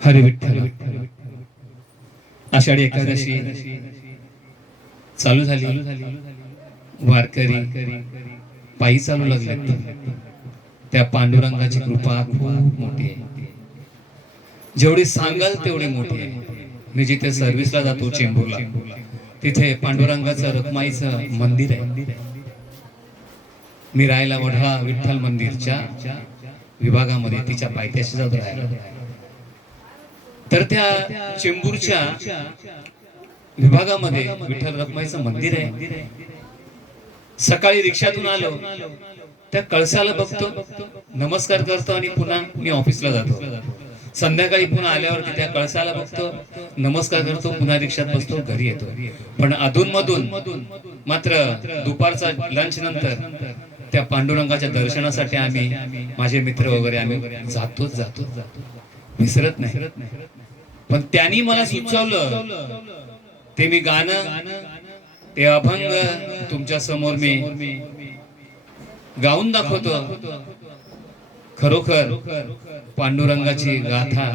हरे विठ्ठल आषाढी एकादशी चालू झाली. वारकरी पायी चालू लागले त्या पांडुरंगाची कृपा खूप मोठी आहे. जेवढी सांगाल तेवढी मोठी आहे. मी जिथे सर्व्हिसला जातो चेंबूरला तिथे पांडुरंगाचं रखमाईचं मंदिर आहे. मी राहायला वढा विठ्ठल मंदिरच्या विभागामध्ये तिच्या पायथ्याशी जात राहिलं. तर त्या चेंबूरच्या विभागामध्ये विठ्ठल रखमाईचं मंदिर आहे. सकाळी रिक्षातून आलो. त्या कळसाला बघतो. नमस्कार करतो आणि पुन्हा मी ऑफिसला जातो. संध्याकाळी पुन्हा आल्यावरती त्या कळसाला बघतो. नमस्कार करतो. पुन्हा रिक्षात बसतो. घरी येतो. पण अधून मधून मात्र दुपारचा लंच नंतर त्या पांडुरंगाच्या दर्शनासाठी आम्ही माझे मित्र वगैरे आम्ही जातोच जातो विसरत नाही. पण त्यांनी मला सुचवलं ते मी गाणं ते अभंग तुमच्यासमोर मी गाऊन दाखवतो. खरोखर पांडुरंगाची गाथा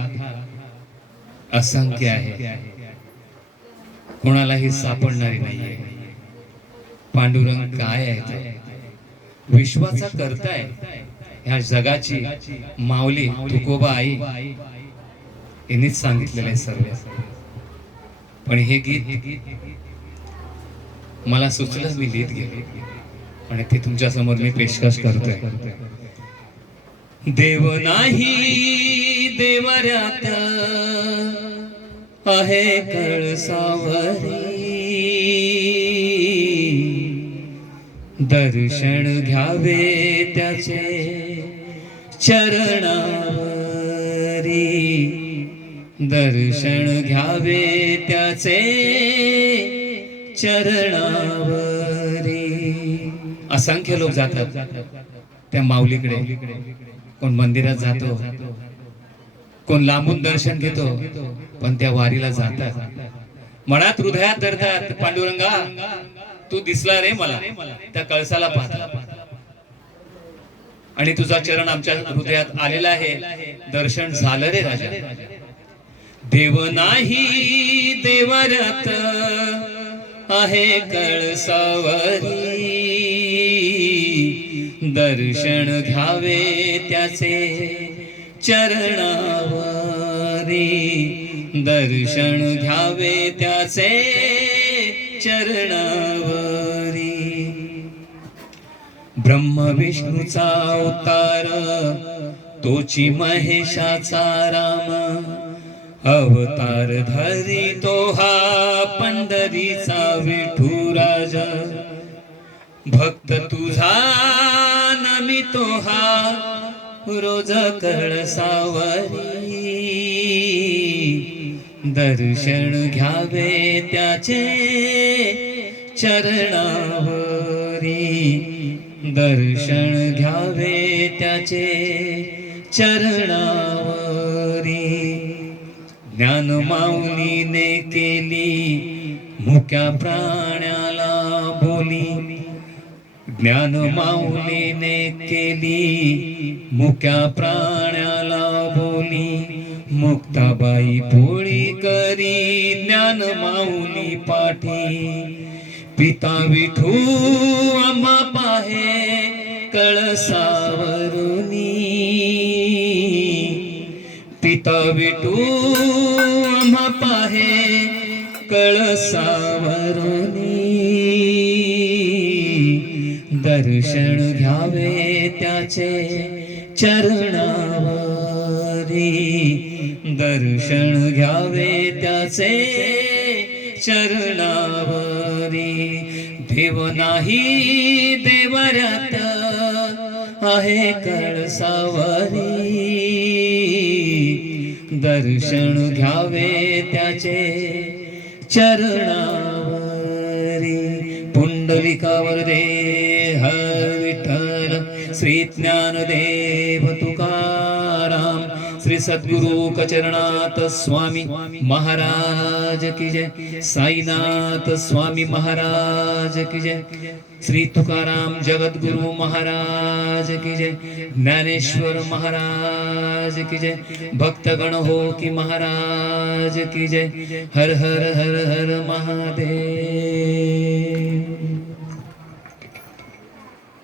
असंख्य आहे. कोणालाही सापडणारी नाहीये. पांडुरंग काय आहे विश्वाचा करताय ह्या जगाची माऊली तुकोबा आई यांनीच सांगितलेलं आहे सर्व. पण हे गीत मला सुचलं मी लिहित गेले. आणि ते तुमच्यासमोर मी पेशकश करतोय. देव नाही देवऱ्यात आहे कळसावरी. दर्शन घ्यावे त्याचे चरणावरी दर्शन घ्यावे त्याचे चरणावरी असंख्य लोक जातात त्या माऊलीकडे. कोण मंदिरात जातो. कोण लांबून दर्शन घेतो. पण त्या वारीला जातात. मनात हृदयात धरतात. पांडुरंगा तू दिसला रे मला. त्या कळसाला पाहता. आणि तुझा चरण आमच्या हृदयात आलेला आहे. दर्शन झालं रे राजा. देव नाही देवरत आहे कळसावरी. दर्शन घ्यावे त्याचे चरणावरी. दर्शन घ्यावे त्याचे चरणा ब्रह्म विष्णूचा अवतार तोची महेशाचा राम. अवतार धरी तो हा पंढरीचा विठू राजा. भक्त तुझा नमी तो हा रोज कळसावरी दर्शन घ्यावे त्याचे चरणावरी. दर्शन घ्यावे त्याचे चरणावरी. ज्ञान माऊलीने केली मुक्या प्राण्याला बोली. ज्ञान माऊलीने केली मुक्या प्राण्याला बोली. मुक्ताबाई पोळी करी ज्ञान माऊली पाठी. पिता विठू आम्हा पाहे कळसावरुनी. पिता विठू आम्हा पाहे कळसावरुनी. दर्शन घ्यावे त्याचे चरणावरी. दर्शन घ्यावे त्याचे चरणावरी. देव नाही देवऱ्यात आहे कळसावरी दर्शन घ्यावे त्याचे चरणावरी. पुंडलिकावर दे हर विठ्ठल श्री ज्ञानदेव तुकाराम. श्री सद्गुरु कचरनाथ स्वामी महाराज की जय। साईनाथ स्वामी महाराज की जय। श्री तुकाराम जगद्गुरु महाराज की जय। ज्ञानेश्वर महाराज की जय। भक्तगण हो की महाराज की जय। हर हर हर हर महादेव।